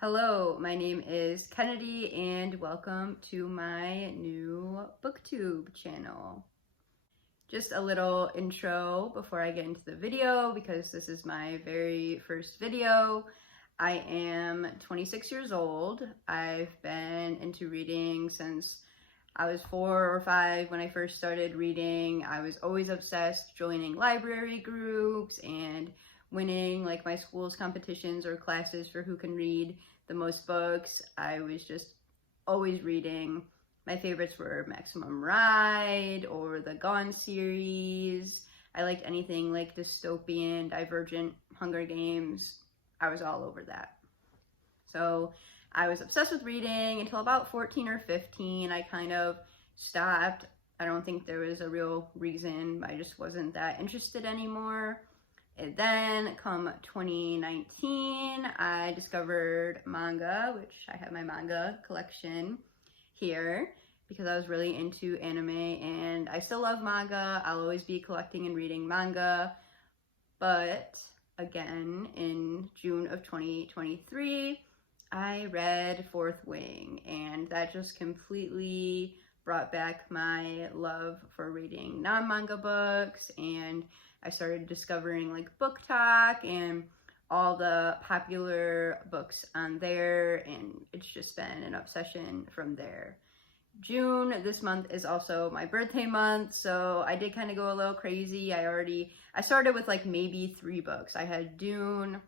Hello, my name is Kennedy and welcome to my new booktube channel. Just a little intro before I get into the video because this is my very first video. I am 26 years old. I've been into reading since I was 4 or 5 when I first started reading. I was always obsessed joining library groups and winning like my school's competitions or classes for who can read the most books. I was just always reading. My favorites were Maximum Ride or the Gone series. I liked anything like dystopian, Divergent, Hunger Games. I was all over that. So I was obsessed with reading until about 14 or 15. I kind of stopped. I don't think there was a real reason. I just wasn't that interested anymore. And then come 2019, I discovered manga, which I have my manga collection here because I was really into anime, and I still love manga. I'll always be collecting and reading manga. But again, in June of 2023, I read Fourth Wing, and that just completely brought back my love for reading non-manga books, and I started discovering like Book Talk and all the popular books on there, and it's just been an obsession from there. June this month is also my birthday month, so I did kind of go a little crazy. I started with like maybe 3 books. I had Dune,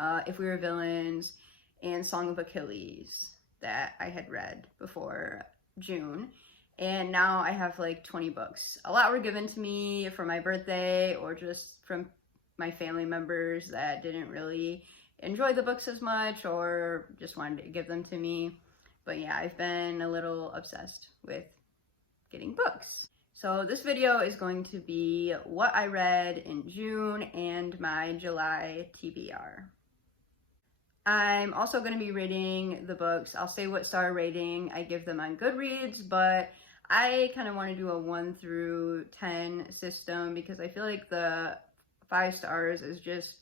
If We Were Villains, and Song of Achilles that I had read before June. And now I have like 20 books. A lot were given to me for my birthday or just from my family members that didn't really enjoy the books as much or just wanted to give them to me. But yeah, I've been a little obsessed with getting books. So this video is going to be what I read in June and my July TBR. I'm also going to be rating the books. I'll say what star rating I give them on Goodreads, but I kind of want to do a 1 through 10 system because I feel like the 5 stars is just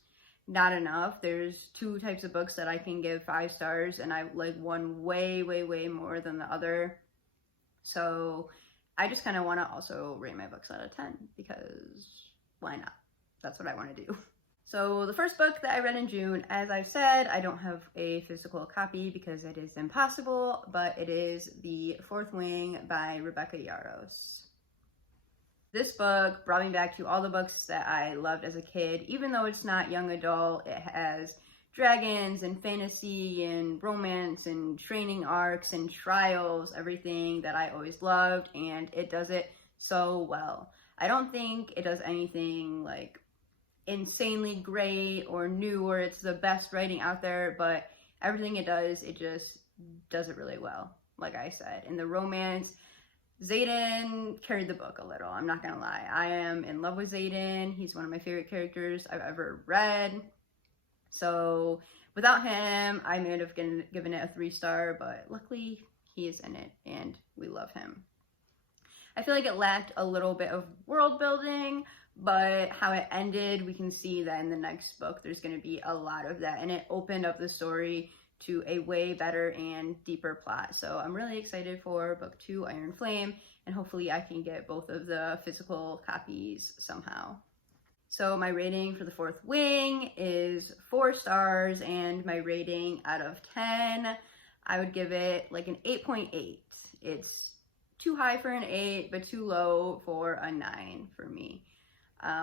not enough. There's 2 types of books that I can give 5 stars, and I like one way more than the other. So I just kind of want to also rate my books out of 10 because why not? That's what I want to do. So the first book that I read in June, as I said, I don't have a physical copy because it is impossible, but it is The Fourth Wing by Rebecca Yarros. This book brought me back to all the books that I loved as a kid. Even though it's not young adult, it has dragons and fantasy and romance and training arcs and trials, everything that I always loved, and it does it so well. I don't think it does anything like insanely great or new or it's the best writing out there, but everything it does, it just does it really well. Like I said, in the romance, Xaden carried the book a little, I'm not gonna lie. I am in love with Xaden. He's one of my favorite characters I've ever read. So without him, I may have given it a 3-star, but luckily he is in it and we love him. I feel like it lacked a little bit of world building, but how it ended, we can see that in the next book there's going to be a lot of that, and it opened up the story to a way better and deeper plot. So I'm really excited for book 2, Iron Flame, and hopefully I can get both of the physical copies somehow. So my rating for The Fourth Wing is 4 stars, and my rating out of 10, I would give it like an 8.8. It's too high for an 8, but too low for a 9 for me.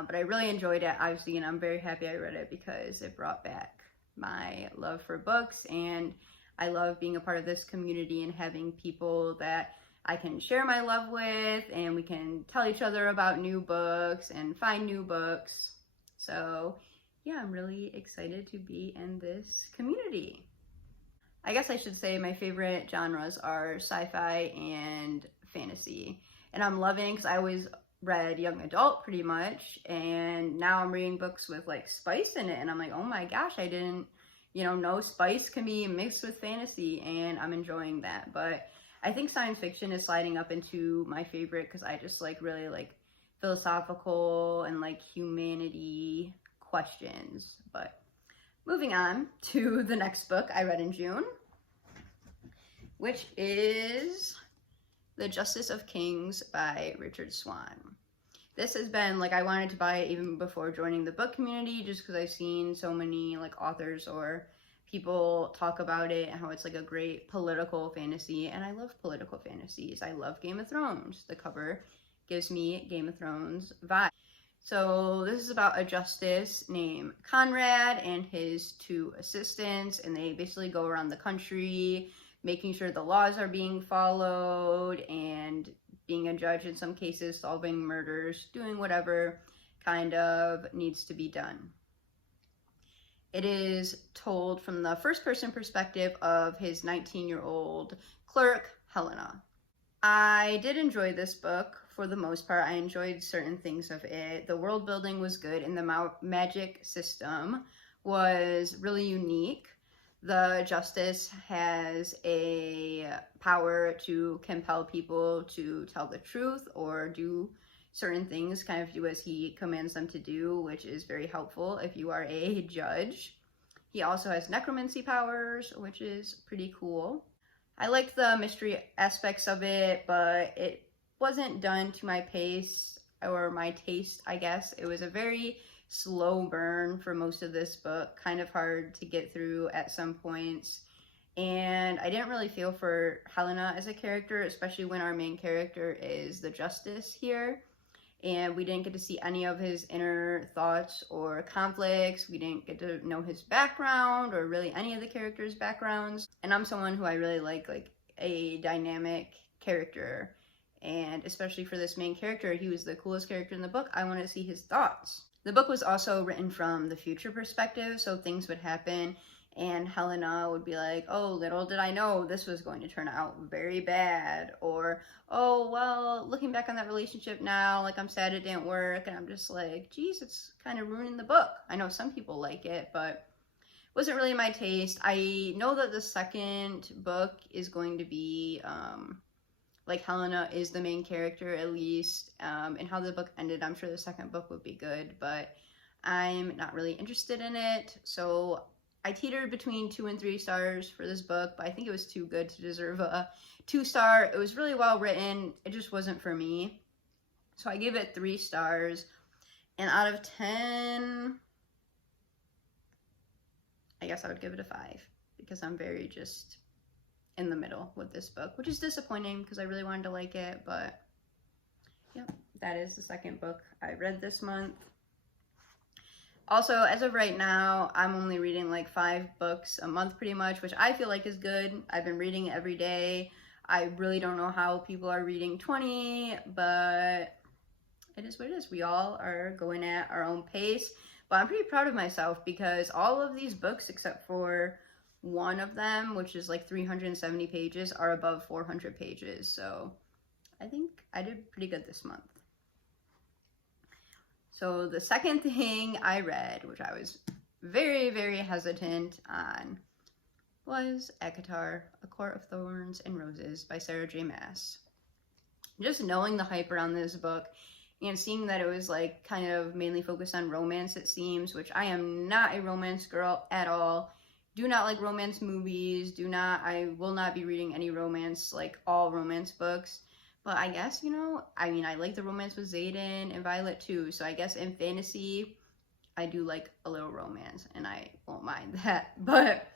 But I really enjoyed it, obviously, and I'm very happy I read it because it brought back my love for books, and I love being a part of this community and having people that I can share my love with, and we can tell each other about new books and find new books. So yeah, I'm really excited to be in this community. I guess I should say my favorite genres are sci-fi and fantasy, and I'm loving, because I always read young adult pretty much, and now I'm reading books with like spice in it, and I'm like, oh my gosh, I didn't know spice can be mixed with fantasy, and I'm enjoying that. But I think science fiction is sliding up into my favorite because I just like really like philosophical and like humanity questions. But Moving on to the next book I read in June, which is The Justice of Kings by Richard Swan. This has been, like, I wanted to buy it even before joining the book community, just because I've seen so many, like, authors or people talk about it and how it's, like, a great political fantasy, and I love political fantasies. I love Game of Thrones. The cover gives me Game of Thrones vibe. So this is about a justice named Conrad and his two assistants, and they basically go around the country making sure the laws are being followed and being a judge in some cases, solving murders, doing whatever kind of needs to be done. It is told from the first-person perspective of his 19-year-old clerk, Helena. I did enjoy this book for the most part. I enjoyed certain things of it. The world building was good, and the magic system was really unique. The justice has a power to compel people to tell the truth or do certain things, kind of do as he commands them to do, which is very helpful if you are a judge. He also has necromancy powers, which is pretty cool. I liked the mystery aspects of it, but it wasn't done to my pace or my taste, I guess. It was a very slow burn for most of this book, kind of hard to get through at some points. And I didn't really feel for Helena as a character, especially when our main character is the justice here. And we didn't get to see any of his inner thoughts or conflicts. We didn't get to know his background or really any of the characters' backgrounds. And I'm someone who I really like a dynamic character. And especially for this main character, he was the coolest character in the book. I want to see his thoughts. The book was also written from the future perspective, so things would happen and Helena would be like, oh, little did I know this was going to turn out very bad, or, oh, well, looking back on that relationship now, like, I'm sad it didn't work, and I'm just like, geez, it's kind of ruining the book. I know some people like it, but it wasn't really my taste. I know that the second book is going to be, like, Helena is the main character, at least, and how the book ended, I'm sure the second book would be good, but I'm not really interested in it, so I teetered between 2 and 3 stars for this book, but I think it was too good to deserve a 2-star. It was really well written, it just wasn't for me, so I gave it 3 stars, and out of 10, I guess I would give it a 5, because I'm very just in the middle with this book, which is disappointing because I really wanted to like it, but yep, that is the second book I read this month. Also, as of right now, I'm only reading like 5 books a month pretty much, which I feel like is good. I've been reading it every day. I really don't know how people are reading 20, but it is what it is. We all are going at our own pace, but I'm pretty proud of myself because all of these books, except for one of them, which is like 370 pages, are above 400 pages. So I think I did pretty good this month. So the second thing I read, which I was very, very hesitant on, was ACOTAR, A Court of Thorns and Roses by Sarah J. Maas. Just knowing the hype around this book and seeing that it was like kind of mainly focused on romance, it seems, which I am not a romance girl at all. Do not like romance movies. I will not be reading any romance, like all romance books. But I guess, you know, I mean, I like the romance with Xaden and Violet too. So I guess in fantasy, I do like a little romance and I won't mind that. But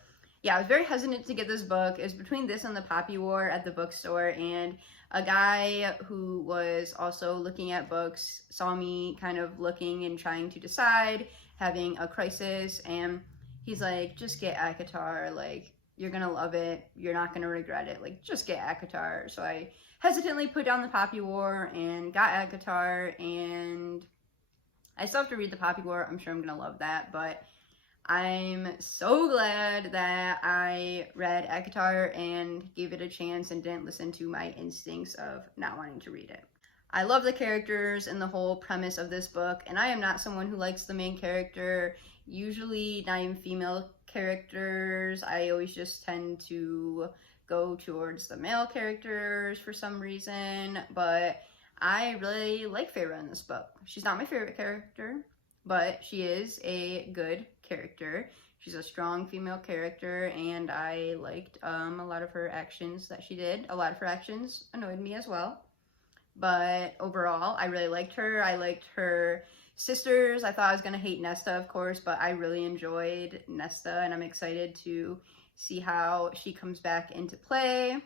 yeah, I was very hesitant to get this book. It was between this and The Poppy War at the bookstore. And a guy who was also looking at books saw me kind of looking and trying to decide, having a crisis. And he's like, just get ACOTAR. Like, you're going to love it. You're not going to regret it. Like, just get ACOTAR. So I hesitantly put down The Poppy War and got ACOTAR, and I still have to read The Poppy War. I'm sure I'm gonna love that, but I'm so glad that I read ACOTAR and gave it a chance and didn't listen to my instincts of not wanting to read it. I love the characters and the whole premise of this book, and I am not someone who likes the main character, usually not even female characters. I always just tend to go towards the male characters for some reason, but I really like Feyre in this book. She's not my favorite character, but she is a good character. She's a strong female character, and I liked a lot of her actions that she did. A lot of her actions annoyed me as well. But overall, I really liked her. I liked her sisters. I thought I was going to hate Nesta, of course, but I really enjoyed Nesta, and I'm excited to see how she comes back into play.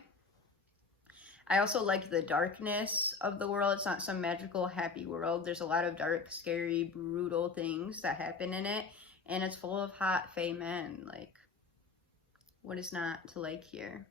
I also liked the darkness of the world. It's not some magical, happy world. There's a lot of dark, scary, brutal things that happen in it, and it's full of hot fae men. Like, what is not to like here?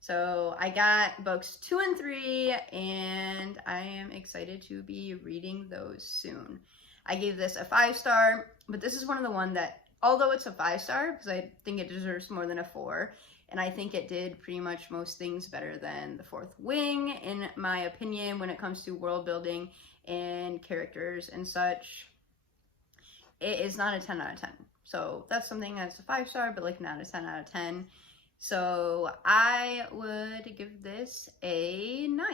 So I got books 2 and 3, and I am excited to be reading those soon. I gave this a 5-star, but this is one of the ones that, although it's a 5-star, because I think it deserves more than a 4, and I think it did pretty much most things better than The Fourth Wing, in my opinion, when it comes to world building and characters and such. It is not a 10 out of 10. So that's something that's a 5-star, but like not a 10 out of 10. So I would give this a 9.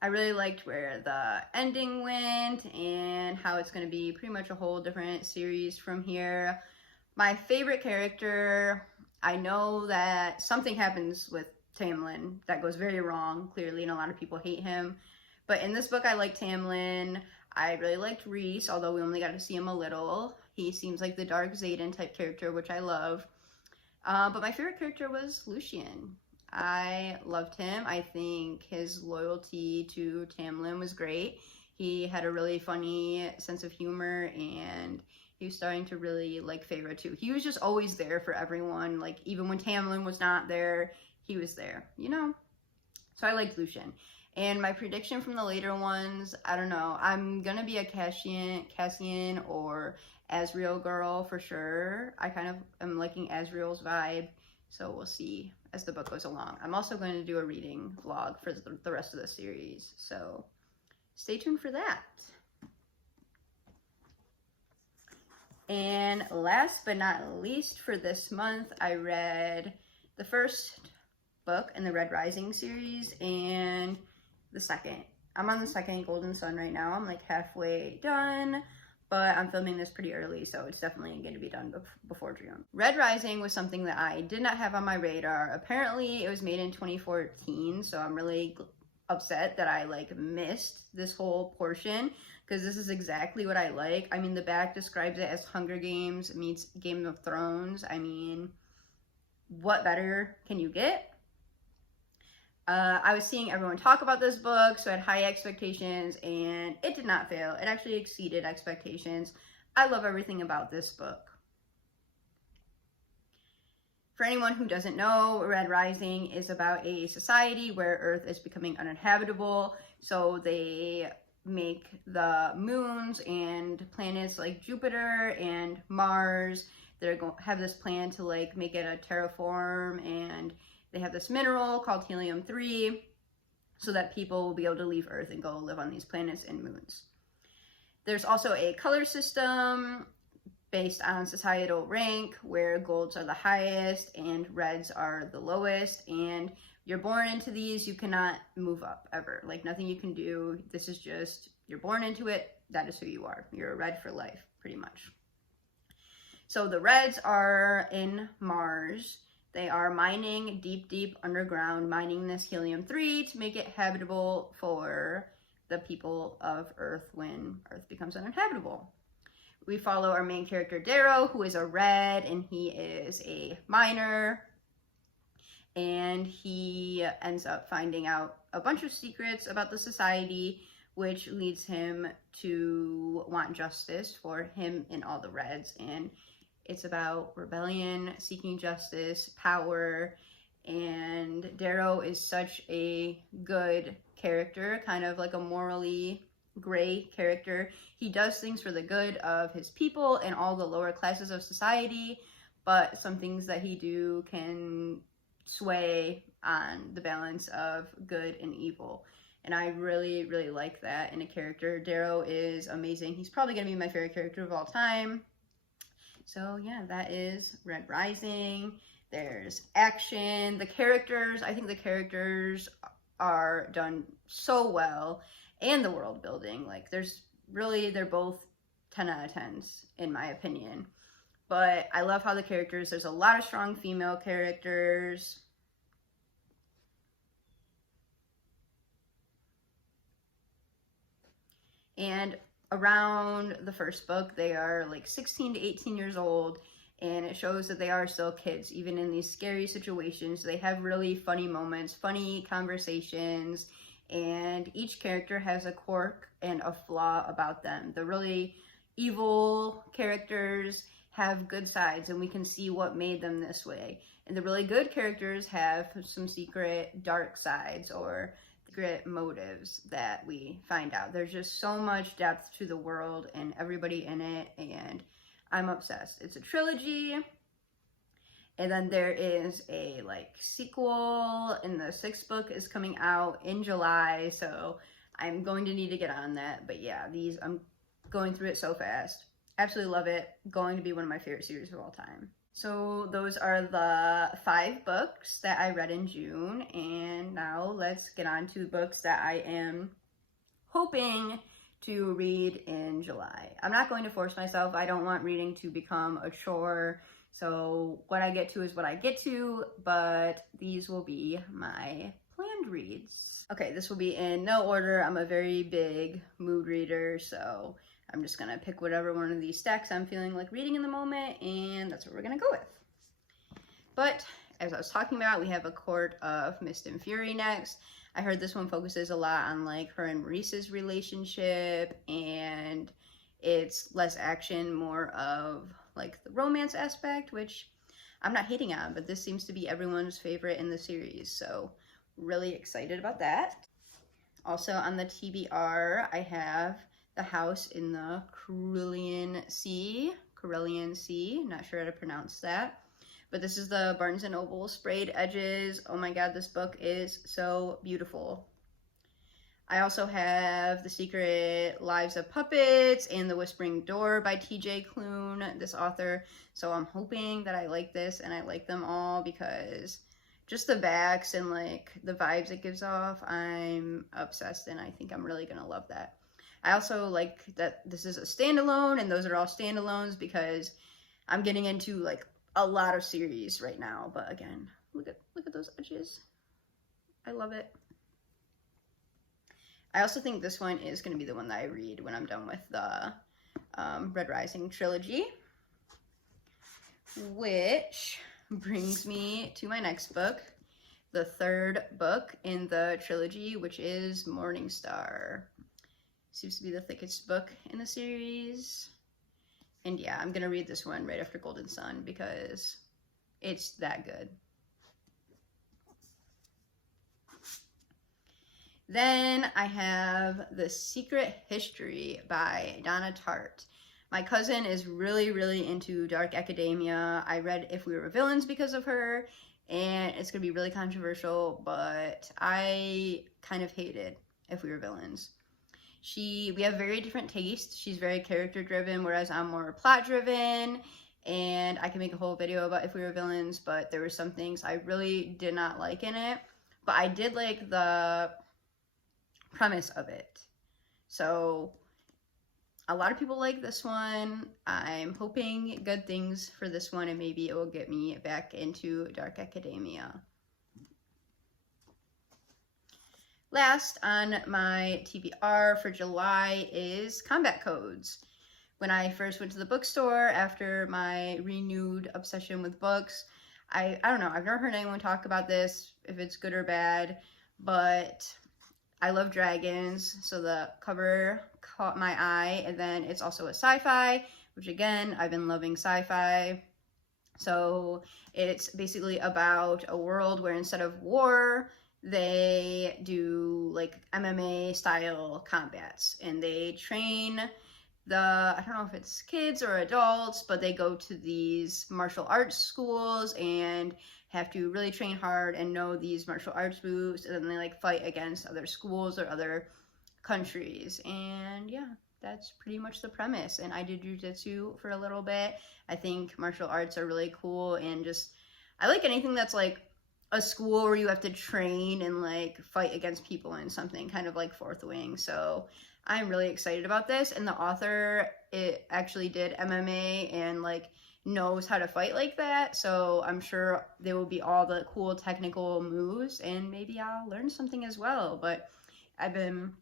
I really liked where the ending went and how it's going to be pretty much a whole different series from here. My favorite character, I know that something happens with Tamlin that goes very wrong, clearly, and a lot of people hate him. But in this book, I liked Tamlin. I really liked Rhys, although we only got to see him a little. He seems like the Dark Xaden type character, which I love. But my favorite character was Lucien. I loved him. I think his loyalty to Tamlin was great. He had a really funny sense of humor, and he was starting to really like Feyre too. He was just always there for everyone. Like, even when Tamlin was not there, he was there, you know? So I liked Lucien. And my prediction from the later ones, I don't know. I'm gonna be a Cassian or Asriel girl for sure. I kind of am liking Asriel's vibe, so we'll see as the book goes along. I'm also going to do a reading vlog for the rest of the series, so stay tuned for that. And last but not least for this month, I read the first book in the Red Rising series and the second. I'm on the second Golden Sun right now. I'm like halfway done, but I'm filming this pretty early, so it's definitely going to be done before June. Red Rising was something that I did not have on my radar. Apparently, it was made in 2014, so I'm really upset that I like missed this whole portion, because this is exactly what I like. I mean, the back describes it as Hunger Games meets Game of Thrones. I mean, what better can you get? I was seeing everyone talk about this book, so I had high expectations, and it did not fail. It actually exceeded expectations. I love everything about this book. For anyone who doesn't know, Red Rising is about a society where Earth is becoming uninhabitable, so they make the moons and planets like Jupiter and Mars. They're going to have this plan to like make it a terraform, and they have this mineral called helium-3 so that people will be able to leave Earth and go live on these planets and moons. There's also a color system based on societal rank, where golds are the highest and reds are the lowest, and you're born into these. You cannot move up ever. Like, nothing you can do. This is just, you're born into it. That is who you are. You're a red for life, pretty much. So the reds are in Mars. They are mining deep underground, mining this helium-3 to make it habitable for the people of Earth when Earth becomes uninhabitable. We follow our main character, Darrow, who is a red, and he is a miner. And he ends up finding out a bunch of secrets about the society, which leads him to want justice for him and all the reds. And it's about rebellion, seeking justice, power, and Darrow is such a good character, kind of like a morally gray character. He does things for the good of his people and all the lower classes of society, but some things that he do can sway on the balance of good and evil. And I really, really like that in a character. Darrow is amazing. He's probably going to be my favorite character of all time. So yeah, that is Red Rising. There's action. The characters, I think the characters are done so well. And the world building. Like, there's really, they're both 10 out of 10s in my opinion. But I love how the characters, there's a lot of strong female characters. And around the first book, they are like 16 to 18 years old, and it shows that they are still kids, even in these scary situations. They have really funny moments, funny conversations, and each character has a quirk and a flaw about them. The really evil characters have good sides, and we can see what made them this way. And the really good characters have some secret dark sides or secret motives that we find out. There's just so much depth to the world and everybody in it, and I'm obsessed. It's a trilogy, and then there is a like sequel, and the 6th book is coming out in July, so I'm going to need to get on that. But yeah, these, I'm going through it so fast. Absolutely love it. Going to be one of my favorite series of all time. So those are the 5 books that I read in June, and now let's get on to books that I am hoping to read in July. I'm not going to force myself. I don't want reading to become a chore, so what I get to is what I get to, but these will be my planned reads. Okay, this will be in no order. I'm a very big mood reader, so I'm just gonna pick whatever one of these stacks I'm feeling like reading in the moment, and that's what we're gonna go with. But as I was talking about, we have A Court of Mist and Fury next. I heard this one focuses a lot on like her and Maurice's relationship, and it's less action, more of like the romance aspect, which I'm not hating on, but this seems to be everyone's favorite in the series, so really excited about that. Also on the TBR, I have The House in the Cerulean Sea, not sure how to pronounce that. But this is the Barnes & Noble sprayed edges. Oh my god, this book is so beautiful. I also have The Secret Lives of Puppets and The Whispering Door by TJ Klune, this author. So I'm hoping that I like this, and I like them all because just the backs and like the vibes it gives off, I'm obsessed, and I think I'm really gonna love that. I also like that this is a standalone, and those are all standalones because I'm getting into like a lot of series right now. But again, look at those edges. I love it. I also think this one is going to be the one that I read when I'm done with the Red Rising trilogy, which brings me to my next book, the 3rd book in the trilogy, which is Morningstar. Seems to be the thickest book in the series. And yeah, I'm gonna read this one right after Golden Sun because it's that good. Then I have The Secret History by Donna Tartt. My cousin is really, really into dark academia. I read If We Were Villains because of her, and it's gonna be really controversial, but I kind of hated If We Were Villains. We have very different tastes. She's very character driven, whereas I'm more plot driven, and I can make a whole video about If We Were Villains, but there were some things I really did not like in it, but I did like the premise of it. So a lot of people like this one. I'm hoping good things for this one, and maybe it will get me back into dark academia. Last on my TBR for July is Combat Codes. When I first went to the bookstore after my renewed obsession with books, I don't know, I've never heard anyone talk about this, if it's good or bad, but I love dragons, so the cover caught my eye, and then it's also a sci-fi, which again, I've been loving sci-fi. So it's basically about a world where instead of war, they do like MMA style combats, and they train I don't know if it's kids or adults, but they go to these martial arts schools and have to really train hard and know these martial arts moves, and then they like fight against other schools or other countries. And yeah, that's pretty much the premise. And I did jujitsu for a little bit. I think martial arts are really cool, and just I like anything that's like a school where you have to train and like fight against people in something, kind of like Fourth Wing. So I'm really excited about this. And the author, it actually did MMA and like knows how to fight like that. So I'm sure there will be all the cool technical moves, and maybe I'll learn something as well. But I've been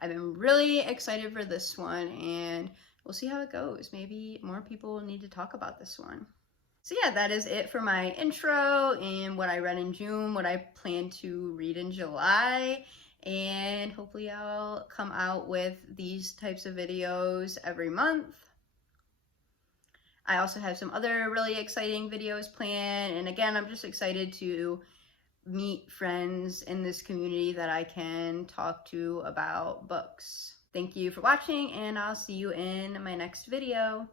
really excited for this one, and we'll see how it goes. Maybe more people need to talk about this one. So yeah, that is it for my intro and what I read in June, what I plan to read in July, and hopefully I'll come out with these types of videos every month. I also have some other really exciting videos planned, and again, I'm just excited to meet friends in this community that I can talk to about books. Thank you for watching, and I'll see you in my next video.